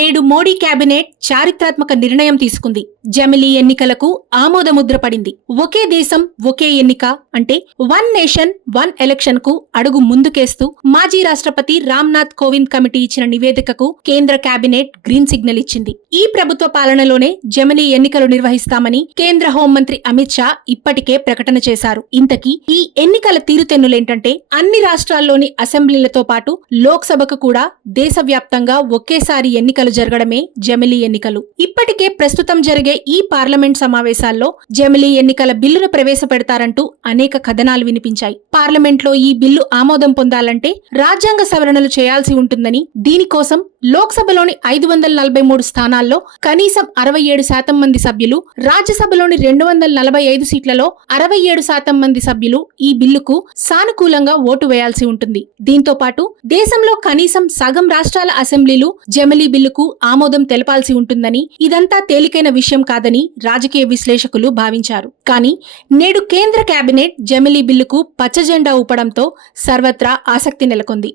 నేడు మోడీ కేబినెట్ చారిత్రాత్మక నిర్ణయం తీసుకుంది. జమిలీ ఎన్నికలకు ఆమోదముద్ర పడింది. ఒకే దేశం ఒకే ఎన్నిక అంటే వన్ నేషన్ వన్ ఎలక్షన్కు అడుగు ముందుకేస్తూ మాజీ రాష్ట్రపతి రామ్నాథ్ కోవింద్ కమిటీ ఇచ్చిన నివేదికకు కేంద్ర కేబినెట్ గ్రీన్ సిగ్నల్ ఇచ్చింది. ఈ ప్రభుత్వ పాలనలోనే జమిలీ ఎన్నికలు నిర్వహిస్తామని కేంద్ర హోంమంత్రి అమిత్ షా ఇప్పటికే ప్రకటన చేశారు. ఇంతకీ ఈ ఎన్నికల తీరుతెన్నులేంటంటే అన్ని రాష్ట్రాల్లోని అసెంబ్లీలతో పాటు లోక్సభకు కూడా దేశవ్యాప్తంగా ఒకేసారి ఎన్నికలు జరగడమే జమిలీ ఎన్నికలు. ఇప్పటికే ప్రస్తుతం జరిగే ఈ పార్లమెంట్ సమావేశాల్లో జమిలీ ఎన్నికల బిల్లును ప్రవేశపెడతారంటూ అనేక కథనాలు వినిపించాయి. పార్లమెంట్లో ఈ బిల్లు ఆమోదం పొందాలంటే రాజ్యాంగ సవరణలు చేయాల్సి ఉంటుందని దీనికోసం లోక్సభలోని ఐదు వందల నలభై మూడు స్థానాల్లో కనీసం అరవై ఏడు శాతం మంది సభ్యులు రాజ్యసభలోని రెండు వందల నలభై ఐదు సీట్లలో అరవై ఏడు శాతం మంది సభ్యులు ఈ బిల్లుకు సానుకూలంగా ఓటు వేయాల్సి ఉంటుంది. దీంతో పాటు దేశంలో కనీసం సగం రాష్ట్రాల అసెంబ్లీలు జమిలీ బిల్లు బిల్లుకు ఆమోదం తెలపాల్సి ఉంటుందని ఇదంతా తేలికైన విషయం కాదని రాజకీయ విశ్లేషకులు భావించారు. కానీ నేడు కేంద్ర కేబినెట్ జమిలీ బిల్లుకు పచ్చజెండా ఊపడంతో సర్వత్రా ఆసక్తి నెలకొంది.